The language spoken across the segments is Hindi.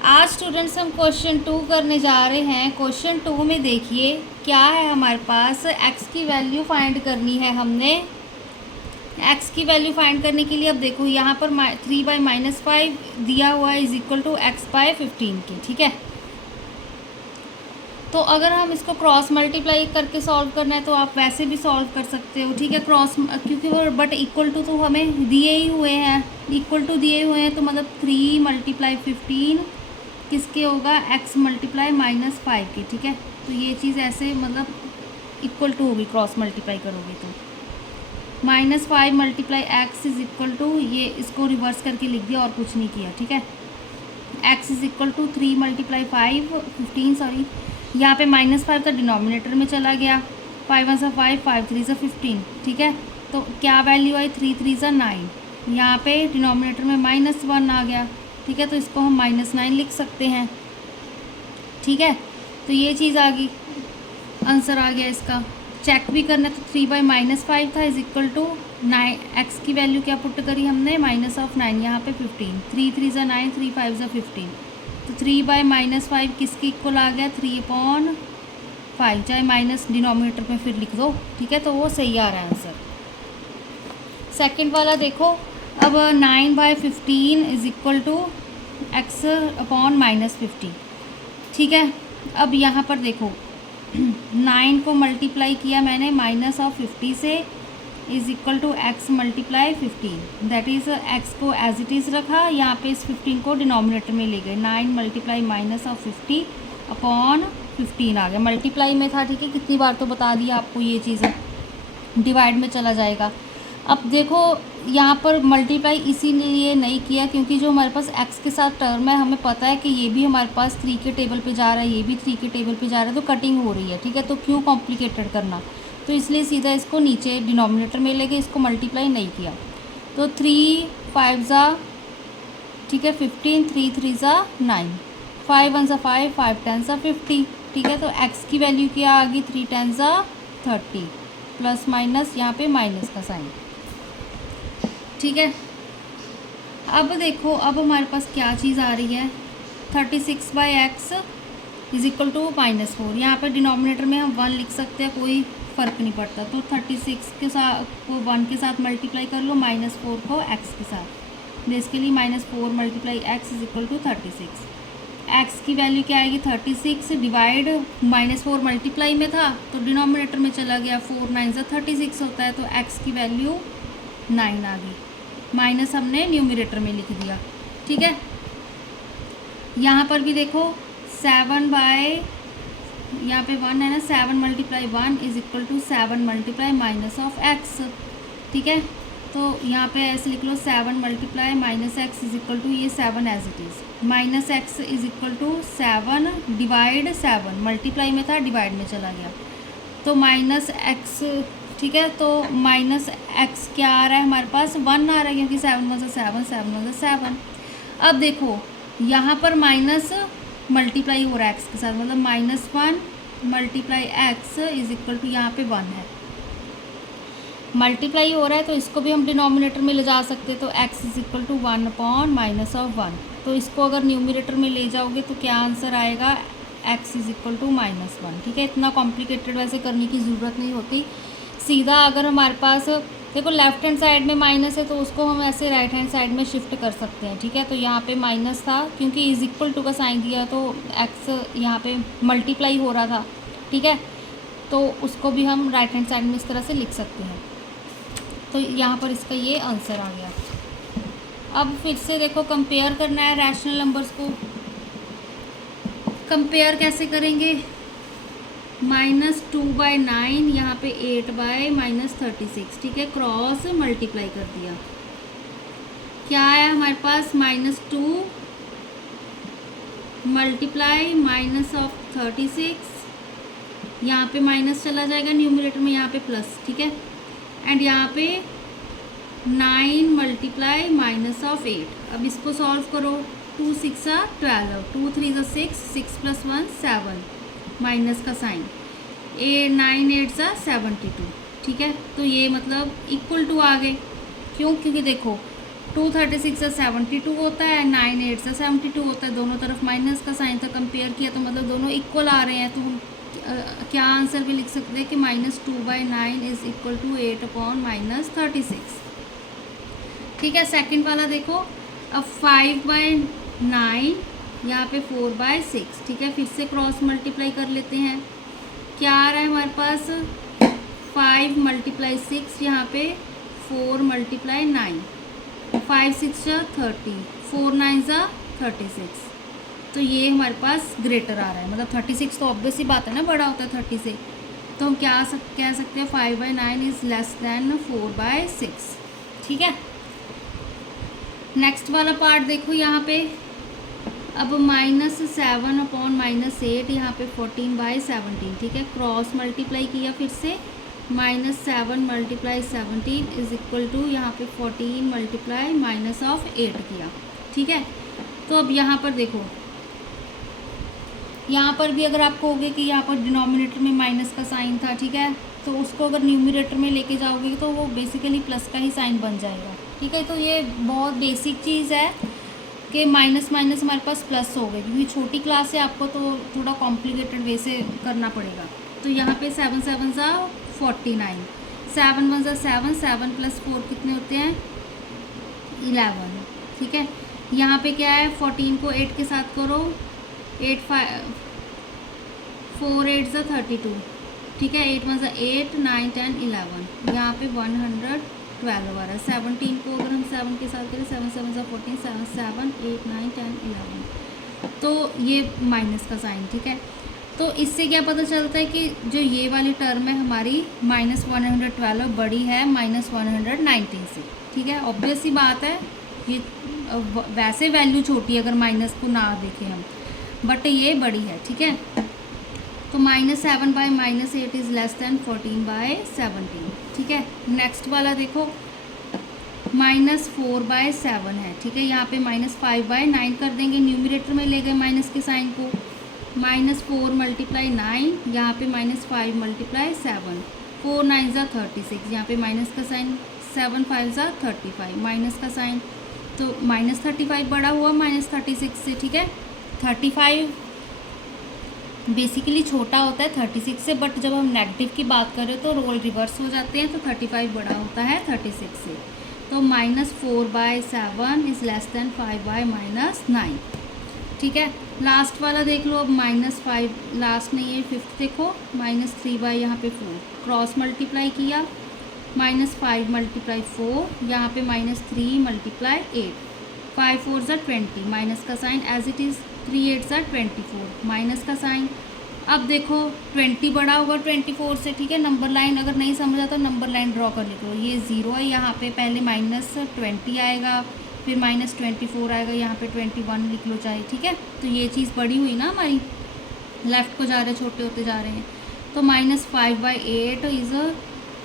आज स्टूडेंट्स हम क्वेश्चन 2 करने जा रहे हैं। क्वेश्चन 2 में देखिए क्या है हमारे पास, x की वैल्यू फाइंड करनी है हमने। x की वैल्यू फाइंड करने के लिए अब देखो यहाँ पर 3/-5 दिया हुआ है इज इक्वल टू x/15 की, ठीक है। तो अगर हम इसको क्रॉस मल्टीप्लाई करके सॉल्व करना है तो आप वैसे भी सॉल्व कर सकते हो, ठीक है। क्रॉस क्योंकि वो बट इक्वल टू तो हमें दिए ही हुए हैं, इक्वल टू दिए हुए हैं तो मतलब 3 × 15 किसके होगा, x × -5 के, ठीक है। तो ये चीज़ ऐसे मतलब इक्वल टू होगी, क्रॉस मल्टीप्लाई करोगे तो -5 × x इज इक्वल टू, ये इसको रिवर्स करके लिख दिया और कुछ नहीं किया, ठीक है। x is equal to 3 × 15 sorry, यहाँ पे -5 का डिनोमिनेटर में चला गया, 5 1 5 5 3 15, ठीक है। तो क्या वैल्यू आई, 3 3 9, यहाँ पे डिनोमिनेटर में -1 आ गया, ठीक है। तो इसको हम -9 लिख सकते हैं, ठीक है। तो ये चीज़ आ गई, आंसर आ गया इसका। चेक भी करना तो 3/-5 था इज इक्वल टू 9, x की वैल्यू क्या पुट करी हमने, -9, यहाँ पे 15, 3 3 9, 3 5 15, तो 3/-5 किसके इक्वल आ गया, 3/5, चाहे माइनस डिनोमिनेटर में फिर लिख दो, ठीक है। तो वो सही आ रहा है आंसर। सेकंड वाला देखो, अब 9/15 इज इक्वल टू x/-50, ठीक है। अब यहाँ पर देखो 9 को मल्टीप्लाई किया मैंने -50 से, is equal to x × 15, that is x को एज इट इज़ रखा, यहाँ पे इस 15 को डिनोमिनेटर में ले गए, 9 × -50/15 आ गया, मल्टीप्लाई में था, ठीक है। कितनी बार तो बता दिया आपको ये चीज़ें, डिवाइड में चला जाएगा। अब देखो यहाँ पर मल्टीप्लाई इसीलिए नहीं किया क्योंकि जो हमारे पास x के साथ टर्म है, हमें पता है कि ये भी हमारे पास 3 के टेबल पे जा रहा है, ये भी 3 के टेबल पे जा रहा है, तो कटिंग हो रही है, ठीक है। तो क्यों कॉम्प्लिकेटेड करना, तो इसलिए सीधा इसको नीचे डिनोमिनेटर में लेके इसको मल्टीप्लाई नहीं किया। तो 3 5 ज़ा, ठीक है, 15, 3 3 ज़ा 9, 5 1 ज़ा 5, 5 10 ज़ा 50, ठीक है। तो x की वैल्यू क्या आ गई, 3 10 ज़ा 30, प्लस माइनस यहाँ पे माइनस का साइन, ठीक है। अब देखो अब हमारे पास क्या चीज़ आ रही है, 36/x इज इक्वल टू -4, यहाँ पर डिनोमिनेटर में हम 1 लिख सकते हैं, कोई फ़र्क नहीं पड़ता। तो 36 के साथ को 1 के साथ मल्टीप्लाई कर लो, -4 को x के साथ, basically -4 × x is equal to 36। x की वैल्यू क्या आएगी, 36, डिवाइड -4 मल्टीप्लाई में था तो डिनोमिनेटर में चला गया, 4 9 ज़ा 36 होता है, तो x की वैल्यू 9 आ गई, माइनस हमने न्यूमरेटर में लिख दिया, ठीक है। यहाँ पर भी देखो 7 बाय, यहाँ पे 1 है ना, 7 × 1 इज इक्वल टू 7 × -x, ठीक है। तो यहाँ पे ऐसे लिख लो, 7 × -x इज इक्वल टू, ये 7 as it is, -x is equal to 7 divide 7, multiply में था डिवाइड में चला गया, तो -x, ठीक है। तो -x क्या आ रहा है हमारे पास, 1 आ रहा है क्योंकि 7 1 7 7 1 7। अब देखो यहाँ पर माइनस मल्टीप्लाई हो रहा है x के साथ, मतलब -1 × x इज इक्वल टू, यहाँ पे 1 है, मल्टीप्लाई हो रहा है तो इसको भी हम डिनोमिनेटर में ले जा सकते हैं, तो x इज इक्वल टू 1/-1, तो इसको अगर न्यूमरेटर में ले जाओगे तो क्या आंसर आएगा, x इज इक्वल टू -1, ठीक है। इतना कॉम्प्लिकेटेड वैसे करने की ज़रूरत नहीं होती, सीधा अगर हमारे पास देखो लेफ्ट हैंड साइड में माइनस है तो उसको हम ऐसे राइट हैंड साइड में शिफ्ट कर सकते हैं, ठीक है। तो यहाँ पे माइनस था क्योंकि इज इक्वल टू का साइन दिया तो x यहाँ पे मल्टीप्लाई हो रहा था, ठीक है। तो उसको भी हम राइट हैंड साइड में इस तरह से लिख सकते हैं, तो यहाँ पर इसका ये आंसर आ गया। अब फिर से देखो कंपेयर करना है रैशनल नंबर्स को, कंपेयर कैसे करेंगे, -2/9, यहाँ पे 8/-36, ठीक है, क्रॉस मल्टीप्लाई कर दिया, क्या आया हमारे पास, -2 × -36, यहाँ पे माइनस चला जाएगा न्यूमरेटर में, यहाँ पे प्लस, ठीक है। एंड यहाँ पे 9 × -8, अब इसको सॉल्व करो, 2 6 12, 2 3 6, 6 + 1 7, माइनस का साइन, 9 8 72, ठीक है। तो ये मतलब इक्वल टू आ गए, क्यों, क्योंकि देखो 236 से 72 होता है, 9 8 से 72 होता है, दोनों तरफ माइनस का साइन था, कंपेयर किया तो मतलब दोनों इक्वल आ रहे हैं, तो हम क्या आंसर भी लिख सकते हैं कि -2/9 इज इक्वल टू 8/-36। ठीक है, सेकंड वाला देखो, अब 5/9 यहाँ पे 4/6। ठीक है, फिर से क्रॉस मल्टीप्लाई कर लेते हैं, क्या आ रहा है हमारे पास 5 × 6, यहाँ पे 4 × 9, 5 6 30, 4 9 36। तो ये हमारे पास ग्रेटर आ रहा है, मतलब 36 तो ऑब्वियस ही बात है ना, बड़ा होता है 30 से, तो हम क्या कह सकते हैं 5/9 इज़ लेस देन 4/6। ठीक है, नेक्स्ट वाला पार्ट देखो यहाँ पे, अब -7/-8 यहाँ पे 14/17। ठीक है, क्रॉस मल्टीप्लाई किया, फिर से -7 × 17 इज इक्वल टू यहाँ पे 14 × -8 किया। ठीक है, तो अब यहाँ पर देखो, यहाँ पर भी अगर आप कहोगे कि यहाँ पर डिनोमिनेटर में माइनस का साइन था, ठीक है, तो उसको अगर न्यूमरेटर में लेके जाओगे तो वो बेसिकली प्लस का ही साइन बन जाएगा। ठीक है, तो ये बहुत बेसिक चीज़ है कि माइनस माइनस हमारे पास प्लस हो गए, क्योंकि छोटी क्लास है, आपको तो थोड़ा कॉम्प्लिकेटेड वे से करना पड़ेगा। तो यहाँ पे 7 7 49, 7 1 7, 7 + 4 कितने होते हैं 11। ठीक है, यहाँ पे क्या है 14 को 8 के साथ करो, 8 4 8 32। ठीक है, 8 1 8, 9 10 11, यहाँ पे 112 आ रहा है। 17 को अगर हम 7 के साथ करें, 7 7 14, 7 7 8 9 10 11, तो ये माइनस का साइन। ठीक है, तो इससे क्या पता चलता है कि जो ये वाली टर्म है हमारी -112 बड़ी है -119 से। ठीक है, ऑब्वियस ही बात है, ये वैसे वैल्यू छोटी है अगर माइनस को ना देखें हम, बट ये बड़ी है। ठीक है, तो -7/-8 इज़ लेस देन 14/17। ठीक है, नेक्स्ट वाला देखो, -4/7 है। ठीक है, यहाँ पे -5/9 कर देंगे, न्यूमरेटर में ले गए माइनस के साइन को, -4 × 9, यहाँ पे -5 × 7, 4 9 36, यहाँ पे माइनस का साइन, 7 5 35, माइनस का साइन, तो -35 बड़ा हुआ -36 से। ठीक है, 35 बेसिकली छोटा होता है 36 से, बट जब हम नेगेटिव की बात करें तो रोल रिवर्स हो जाते हैं, तो 35 बड़ा होता है 36 से। तो -4/7 इज़ लेस देन 5/-9। ठीक है, लास्ट वाला देख लो, अब -5 लास्ट नहीं है, फिफ्थ देखो, -3/ यहाँ पे 4, क्रॉस मल्टीप्लाई किया, -5 × 4, यहाँ पे -3 × 8, 5 4 20, माइनस का sign as it is, 3 8 24, minus का साइन। अब देखो 20 बड़ा होगा 24 से। ठीक है, नंबर लाइन अगर नहीं समझ आता तो नंबर लाइन ड्रॉ कर लिखो, ये 0 है, यहाँ पे पहले -20 आएगा, फिर -24 आएगा, यहाँ पे 21 लिख लो चाहे। ठीक है, तो ये चीज़ बड़ी हुई ना हमारी, लेफ़्ट को जा रहे, छोटे होते जा रहे हैं, तो -5/8 इज़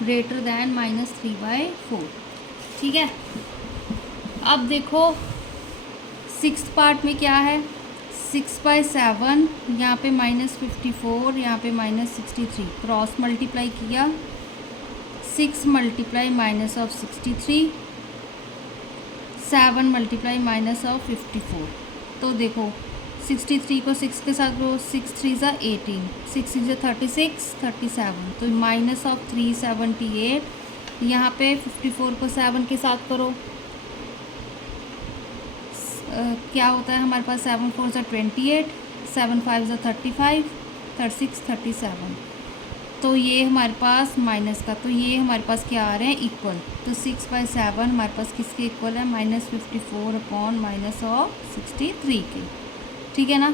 ग्रेटर दैन -3/4। ठीक है, अब देखो 6th पार्ट में क्या है, 6/7, यहाँ पे -54, यहाँ पे -63, क्रॉस मल्टीप्लाई किया, 6 × -63, 7 × -54। तो देखो 63 को 6 के साथ करो, 6 3 18, 6 6 36, 37, तो -378। यहाँ पे 54 को 7 के साथ करो, क्या होता है हमारे पास, 7 4 28, 7 5 35, 36 37, तो ये हमारे पास माइनस का, तो ये हमारे पास क्या आ रहे हैं इक्वल, तो 6/7 हमारे पास किसके इक्वल है, -54/-63 के। ठीक है ना,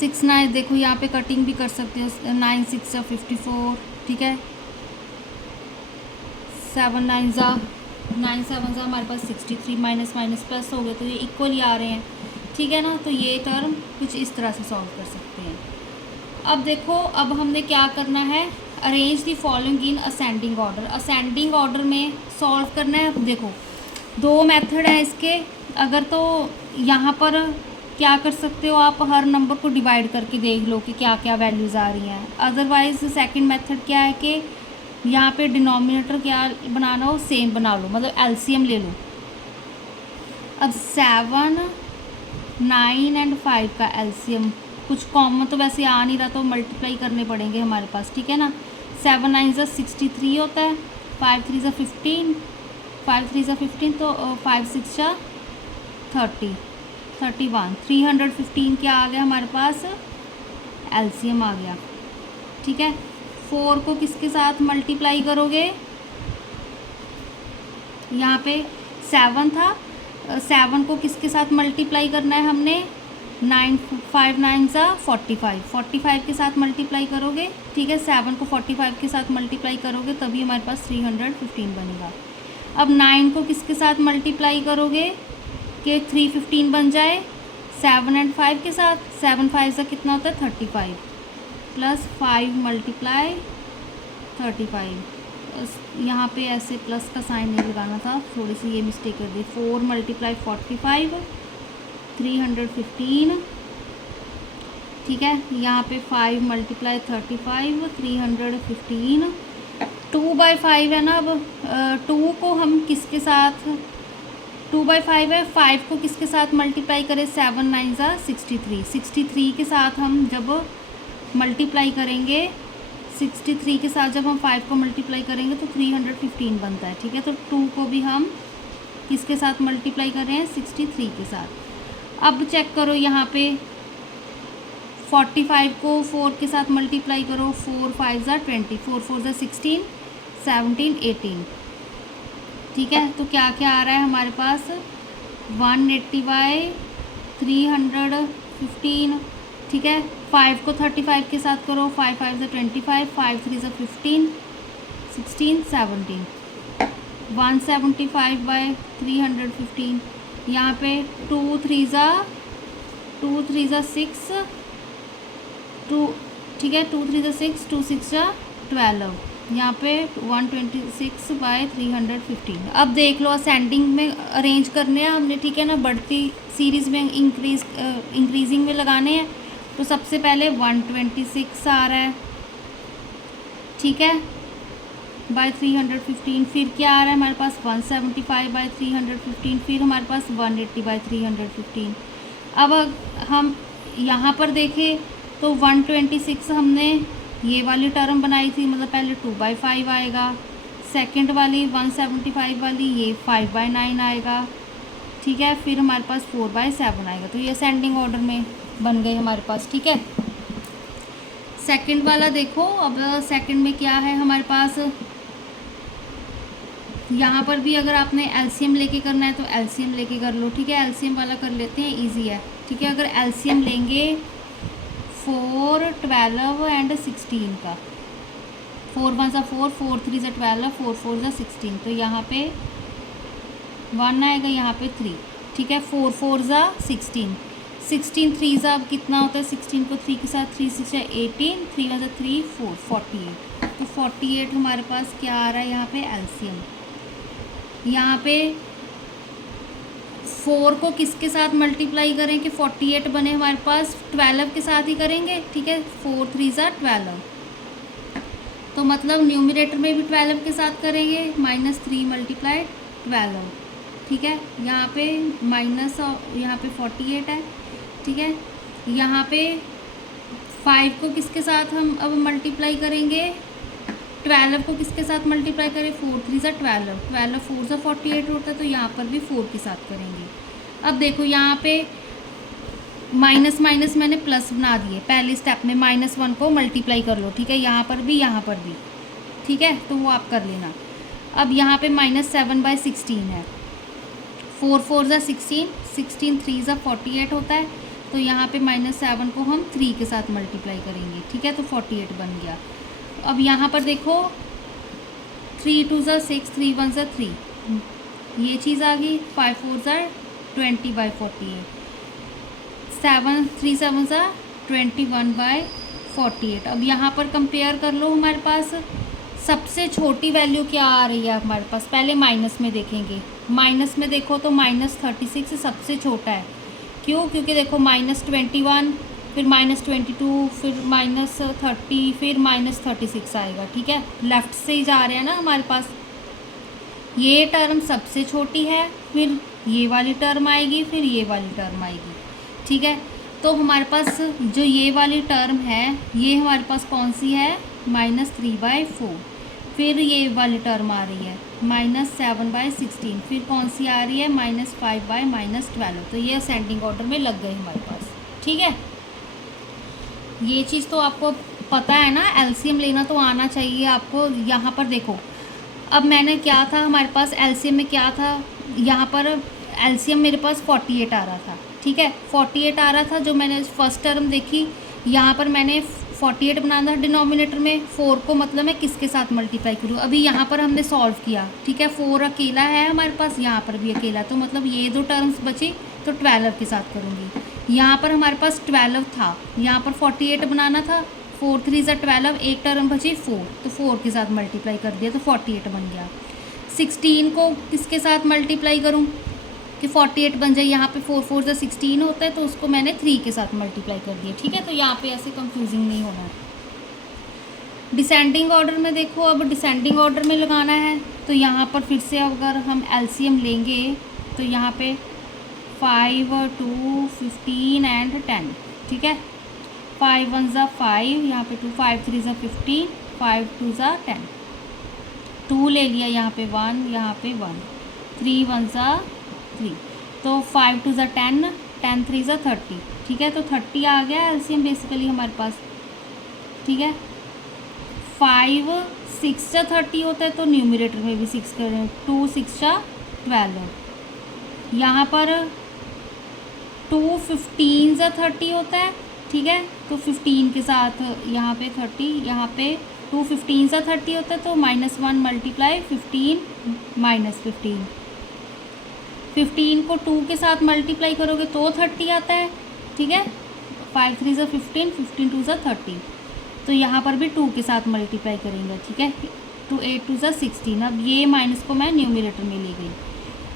6 9 देखो, यहाँ पे कटिंग भी कर सकते हो, 9 6 54। ठीक है, 7 9 7 हमारे पास 63, माइनस माइनस प्लस हो गए, तो ये इक्वल ही आ रहे हैं। ठीक है ना, तो ये टर्म कुछ इस तरह से सॉल्व कर सकते हैं। अब देखो, अब हमने क्या करना है, arrange the following in ascending order. Ascending order में सॉल्व करना है। देखो 2 मेथड हैं इसके, अगर तो यहाँ पर क्या कर सकते हो आप, हर नंबर को डिवाइड करके देख लो कि क्या क्या वैल्यूज़ आ रही हैं। अदरवाइज़ सेकंड मेथड क्या है कि यहाँ पे डिनोमिनेटर क्या बनाना हो, सेम बना लो, मतलब एलसीएम ले लो, अब 7, 9 एंड 5 का एलसीएम, कुछ कॉमन तो वैसे आ नहीं रहा तो मल्टीप्लाई करने पड़ेंगे हमारे पास, ठीक है ना। 7 9 ज़ा 63 होता है, 5 3 ज़ा 15, 5 3 ज़ा 15, तो 5 6 ज़ा 30, 31, 315 क्या आ गया हमारे पास, एलसीएम आ गया, ठीक है। 4 को किसके साथ मल्टीप्लाई करोगे, यहाँ पे 7 था, 7 को किसके साथ मल्टीप्लाई करना है हमने, 9 5 9 ज़ा 45, 45 के साथ मल्टीप्लाई करोगे, ठीक है। 7 को 45 के साथ मल्टीप्लाई करोगे तभी हमारे पास 315 बनेगा। अब 9 को किसके साथ मल्टीप्लाई करोगे कि 315 बन जाए, 7 एंड 5 के साथ, 7 5 ज़ा कितना होता है 35, प्लस 5 मल्टीप्लाई 35, यहाँ पे ऐसे प्लस का साइन नहीं लगाना था, थोड़ी सी ये मिस्टेक कर दी। 4 मल्टीप्लाई 45, 315, ठीक है। यहाँ पे 5 मल्टीप्लाई 35, 315, 2/5 है ना। अब 2 को हम किसके साथ, 2/5 है, 5 को किसके साथ मल्टीप्लाई करें, 7 9 ज़ा 63, 63 के साथ हम जब मल्टीप्लाई करेंगे, 63 के साथ जब हम 5 को मल्टीप्लाई करेंगे तो 315 बनता है, ठीक है। तो 2 को भी हम किसके साथ मल्टीप्लाई कर रहे हैं, 63 के साथ। अब चेक करो यहाँ पे 45 को 4 के साथ मल्टीप्लाई करो, 4 5 ज़ा 20, 4 4 ज़ा 16, 17 18, ठीक है। तो क्या क्या आ रहा है हमारे पास, 180/315, ठीक है। 5 को 35 के साथ करो, 5 5 ज़ा 25, 5 3 ज़ा 15, 16 17, 175/315, यहाँ पे 2 3 ज़ा 6, 2, ठीक है, 2 3 ज़ा 6, 2 6 ज़ा 12, यहाँ पे 126/315। अब देख लो असेंडिंग में अरेंज करने हैं हमने, ठीक है ना, बढ़ती सीरीज़ में इंक्रीजिंग में लगाने हैं। तो सबसे पहले 126 आ रहा है, ठीक है, बाय 315, फिर क्या आ रहा है हमारे पास 175/315, फिर हमारे पास 180/315। अब हम यहाँ पर देखें तो 126 हमने ये वाली टर्म बनाई थी, मतलब पहले 2/5 आएगा, सेकंड वाली 175 वाली ये 5/9 आएगा, ठीक है, फिर हमारे पास 4/7 आएगा। तो ये असेंडिंग ऑर्डर में बन गए हमारे पास, ठीक है। सेकंड वाला देखो, अब सेकंड में क्या है हमारे पास, यहाँ पर भी अगर आपने एलसीएम लेके करना है तो एलसीएम लेके कर लो, ठीक है। एलसीएम वाला कर लेते हैं, इजी है, ठीक है। अगर एलसीएम लेंगे 4 12 एंड 16 का, 4 1 ज़ा 4, 4 3 ज़ा 12, 4 4 ज़ा 16, तो यहाँ पे 1 आएगा, यहाँ पे 3, ठीक है। 4 4 ज़ा 16, 16 3 ज़ा अब कितना होता है, 16 को 3 के साथ 3 6 18, 3 1 ज़ा 3 4, 48, तो 48 हमारे पास क्या आ रहा है यहाँ पे एलसीएम। यहाँ पे 4 को किसके साथ मल्टीप्लाई करें कि 48 बने हमारे पास, 12 के साथ ही करेंगे, ठीक है। 4 3 ज़ा 12, तो मतलब न्यूमरेटर में भी 12 के साथ करेंगे, -3 मल्टीप्लाई 12, ठीक है। यहाँ पे माइनस और यहाँ पे 48 है, ठीक है। यहाँ पे 5 को किसके साथ हम अब मल्टीप्लाई करेंगे, 12 को किसके साथ मल्टीप्लाई करें, 4 3 ज़ा 12, 12 4 ज़ा 48 होता है, तो यहाँ पर भी 4 के साथ करेंगे। अब देखो यहाँ पे माइनस माइनस मैंने प्लस बना दिए, पहले स्टेप में -1 को मल्टीप्लाई कर लो, ठीक है, यहाँ पर भी, ठीक है, तो वो आप कर लेना। अब यहाँ पे -7/16 है, 4 4 ज़ा 16, 16 3 ज़ा 48 होता है, तो यहाँ पे -7 को हम 3 के साथ मल्टीप्लाई करेंगे, ठीक है, तो 48 बन गया। अब यहाँ पर देखो 3 2 ज़ा 6, 3 1 ज़ा 3, ये चीज़ आ गई, 5 4 ज़ा 20/48, 7 3 7 ज़ा 21/48। अब यहाँ पर कंपेयर कर लो, हमारे पास सबसे छोटी वैल्यू क्या आ रही है हमारे पास, पहले माइनस में देखेंगे। माइनस में देखो तो -36 सबसे छोटा है, क्यों, क्योंकि देखो -21, फिर -22, फिर -30, फिर -36 आएगा, ठीक है, लेफ़्ट से ही जा रहे हैं ना हमारे पास। ये टर्म सबसे छोटी है, फिर ये वाली टर्म आएगी, फिर ये वाली टर्म आएगी। ठीक है, तो हमारे पास जो ये वाली टर्म है ये हमारे पास कौन सी है, -3/4। फिर ये वाली टर्म आ रही है -7/16। फिर कौन सी आ रही है, -5/-12। तो ये असेंडिंग ऑर्डर में लग गए हमारे पास। ठीक है, ये चीज़ तो आपको पता है ना, एलसीएम लेना तो आना चाहिए आपको। यहाँ पर देखो, अब मैंने क्या था, हमारे पास एलसीएम में क्या था, यहाँ पर एलसीएम मेरे पास 48 आ रहा था। ठीक है, 48 आ रहा था। जो मैंने फर्स्ट टर्म देखी, यहाँ पर मैंने 48 बनाना था डिनोमिनेटर में। 4 को मतलब मैं किसके साथ मल्टीप्लाई करूँ, अभी यहाँ पर हमने सॉल्व किया। ठीक है, 4 अकेला है हमारे पास, यहाँ पर भी अकेला, तो मतलब ये 2 टर्म्स बची, तो 12 के साथ करूँगी। यहाँ पर हमारे पास 12 था, यहाँ पर 48 बनाना था। 4 3 ज़ा 12, एक टर्म बची 4, तो 4 के साथ मल्टीप्लाई कर दिया तो 48 बन गया। 16 को किसके साथ मल्टीप्लाई करूँ कि 48 बन जाए, यहाँ पे 4 4 ज़ा 16 होता है, तो उसको मैंने 3 के साथ मल्टीप्लाई कर दिया। ठीक है, तो यहाँ पे ऐसे कंफ्यूजिंग नहीं होना है। डिसेंडिंग ऑर्डर में देखो, अब डिसेंडिंग ऑर्डर में लगाना है, तो यहाँ पर फिर से अगर हम एलसीएम लेंगे तो यहाँ पे 5 2 15 एंड 10। ठीक है, 5 1 ज़ा 5, यहाँ पे 2, 5 3 ज़ा 15, 5 2 ज़ा 10, 2 ले लिया, यहाँ पे 1, यहाँ पे 1, 3 1 ज़ा 3, तो 5 2 ज़ा 10, 10 3 ज़ा 30। ठीक है, तो 30 आ गया एलसीएम बेसिकली हमारे पास। ठीक है, 5 6 ज़ा 30 होता है, तो न्यूमरेटर में भी 6 करें, 2 6 ज़ा 12। यहाँ पर 2 15 ज़ा 30 होता है। ठीक है, तो 15 के साथ यहाँ पे 30, यहाँ पे 2 15 ज़ा 30 होता है, तो -1 × 15 -15। 15 को 2 के साथ मल्टीप्लाई करोगे तो 30 आता है। ठीक है, 5 3 ज़ा 15, 15 2 ज़ा 30, तो यहाँ पर भी 2 के साथ मल्टीप्लाई करेंगे। ठीक है, 2 8 2 ज़ा 16। अब ये माइनस को मैं न्यूमरेटर में ले गई,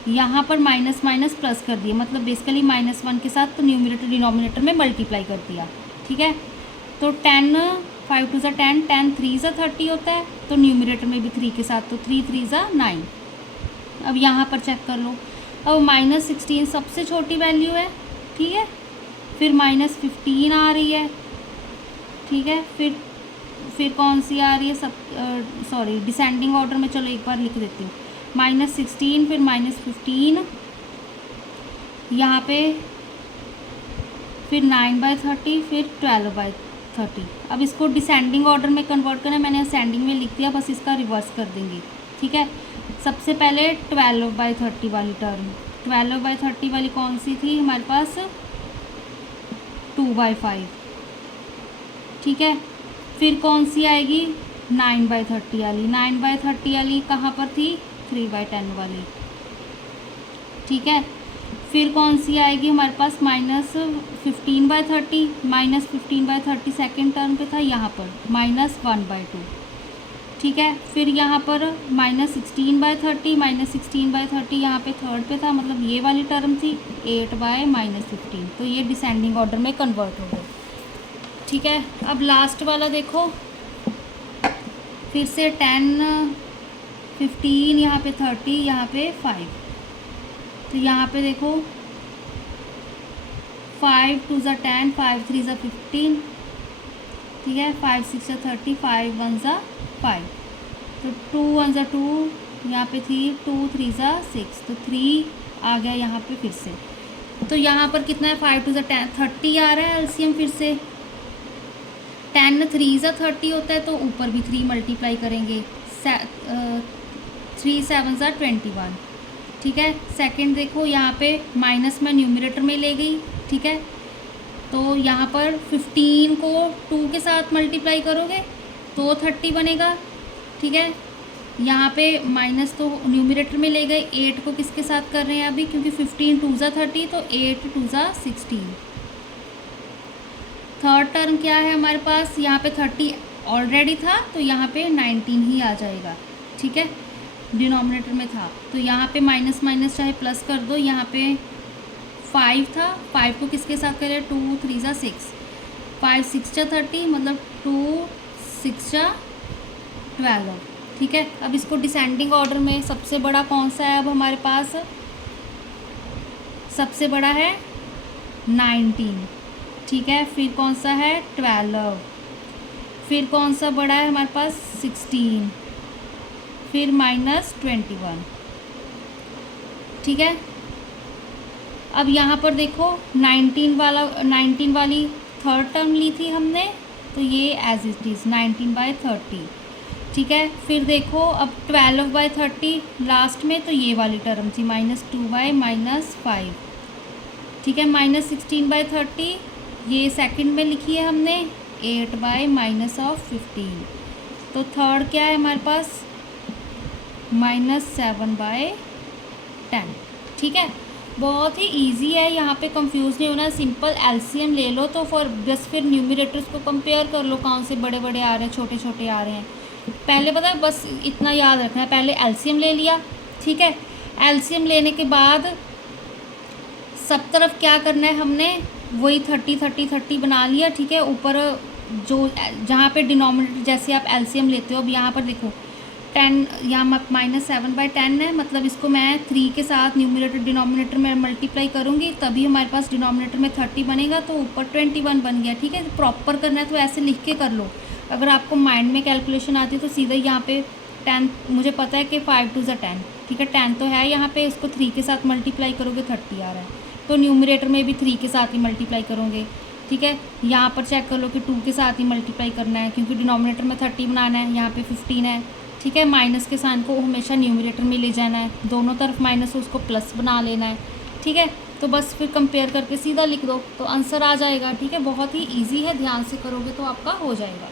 यहाँ पर माइनस माइनस प्लस कर दिया, मतलब बेसिकली -1 के साथ तो न्यूमरेटर डिनोमिनेटर में मल्टीप्लाई कर दिया। ठीक है, तो 10 5 2 ज़ा 10, 10 3 ज़ा 30 होता है, तो न्यूमरेटर में भी 3 के साथ, तो 3 3 ज़ा 9। अब यहाँ पर चेक कर लो, अब -16 सबसे छोटी वैल्यू है। ठीक है, फिर -15 आ रही है। ठीक है, फिर कौन सी आ रही है, सॉरी डिसेंडिंग ऑर्डर में, चलो एक बार लिख देती हूँ, -16, फिर -15, यहाँ पे फिर 9/30, फिर 12/30। अब इसको डिसेंडिंग ऑर्डर में कन्वर्ट करना है, मैंने असेंडिंग में लिख दिया, बस इसका रिवर्स कर देंगे। ठीक है, सबसे पहले 12/30 वाली टर्म, 12/30 वाली कौन सी थी हमारे पास, 2/5। ठीक है, फिर कौन सी आएगी, 9/30 वाली। 9/30 वाली कहाँ पर थी, 3/10 वाली। ठीक है, फिर कौन सी आएगी हमारे पास, -15/30। -15/30 सेकेंड टर्म पे था, यहाँ पर -1/2। ठीक है, फिर यहाँ पर -16/30, -16/30 यहाँ पे थर्ड पे था, मतलब ये वाली टर्म थी, 8/-15। तो ये डिसेंडिंग ऑर्डर में कन्वर्ट हो गए। ठीक है, अब लास्ट वाला देखो, फिर से 10 15, यहाँ पे 30, यहाँ पे 5, तो यहाँ पे देखो 5 2 ज़ा 10, 5 3 ज़ा 15। ठीक है, 5 6 ज़ा 30, 5 1 ज़ा 5, तो 2 1 ज़ा 2, यहाँ पे थी 2 3 ज़ा 6, तो 3 आ गया यहाँ पे फिर से। तो यहाँ पर कितना है, 5 2 ज़ा 10, 30 आ रहा है एलसीएम। फिर से 10 3 ज़ा 30 होता है, तो ऊपर भी 3 मल्टीप्लाई करेंगे, 3 7 ज़ा 21। ठीक है, सेकंड देखो, यहाँ पे माइनस में न्यूमरेटर में ले गई। ठीक है, तो यहाँ पर 15 को 2 के साथ मल्टीप्लाई करोगे तो 30 बनेगा। ठीक है, यहाँ पे माइनस तो न्यूमरेटर में ले गए, 8 को किसके साथ कर रहे हैं अभी, क्योंकि 15 2 ज़ा 30, तो 8 2 ज़ा 16। थर्ड टर्म क्या है हमारे पास, यहाँ पे 30 ऑलरेडी था, तो यहाँ पे 19 ही आ जाएगा। ठीक है, डिनोमिनेटर में था, तो यहाँ पे माइनस माइनस चाहे प्लस कर दो। यहाँ पे 5 था, 5 को किसके साथ करें, 2 3 ज़ा 6, 5 6 ज़ा 30, मतलब 2 6 ज़ा 12। ठीक है, अब इसको डिसेंडिंग ऑर्डर में सबसे बड़ा कौन सा है अब हमारे पास, सबसे बड़ा है 19, ठीक है। फिर कौन सा है 12, फिर कौन सा बड़ा है हमारे पास 16, फिर -21, ठीक है। अब यहाँ पर देखो 19 वाली थर्ड टर्म ली थी हमने, तो ये एज इट इज़ 19/30, ठीक है। फिर देखो अब 12/30 लास्ट में, तो ये वाली टर्म थी -2/-5, ठीक है। -16/30 ये सेकंड में लिखी है हमने 8/-15, तो थर्ड क्या है हमारे पास -7/10, ठीक है। बहुत ही इजी है, यहाँ पे कंफ्यूज नहीं होना, सिंपल एलसीएम ले लो तो बस फिर न्यूमरेटर्स को कंपेयर कर लो, कौन से बड़े बड़े आ रहे हैं छोटे छोटे आ रहे हैं। पहले पता है बस इतना याद रखना है, पहले एलसीएम ले लिया, ठीक है। एलसीएम लेने के बाद सब तरफ क्या करना है हमने, वही 30 बना लिया, ठीक है। ऊपर जो जहाँ पे डिनोमिनेटर जैसे आप एलसीएम लेते हो, अब यहाँ पर देखो 10, यहाँ -7/10 है, मतलब इसको मैं 3 के साथ न्यूमरेटर डिनोमिनेटर में मल्टीप्लाई करूँगी, तभी हमारे पास डिनोमिनेटर में 30 बनेगा, तो ऊपर 21 बन गया, ठीक है। प्रॉपर करना है तो ऐसे लिख के कर लो, अगर आपको माइंड में कैलकुलेशन आती है तो सीधे यहाँ पे 10, मुझे पता है कि 5 2 10, ठीक है। 10 तो है यहाँ पे, उसको 3 के साथ मल्टीप्लाई करोगे 30 आ रहा है, तो न्यूमरेटर में भी 3 के साथ ही मल्टीप्लाई करोगे, ठीक है। यहाँ पर चेक कर लो कि 2 के साथ ही मल्टीप्लाई करना है, क्योंकि डिनोमिनेटर में 30 बनाना है, यहाँ पे 15 है, ठीक है। माइनस के साइन को हमेशा न्यूमरेटर में ले जाना है, दोनों तरफ माइनस हो उसको प्लस बना लेना है, ठीक है। तो बस फिर कंपेयर करके सीधा लिख दो तो आंसर आ जाएगा, ठीक है। बहुत ही ईजी है, ध्यान से करोगे तो आपका हो जाएगा।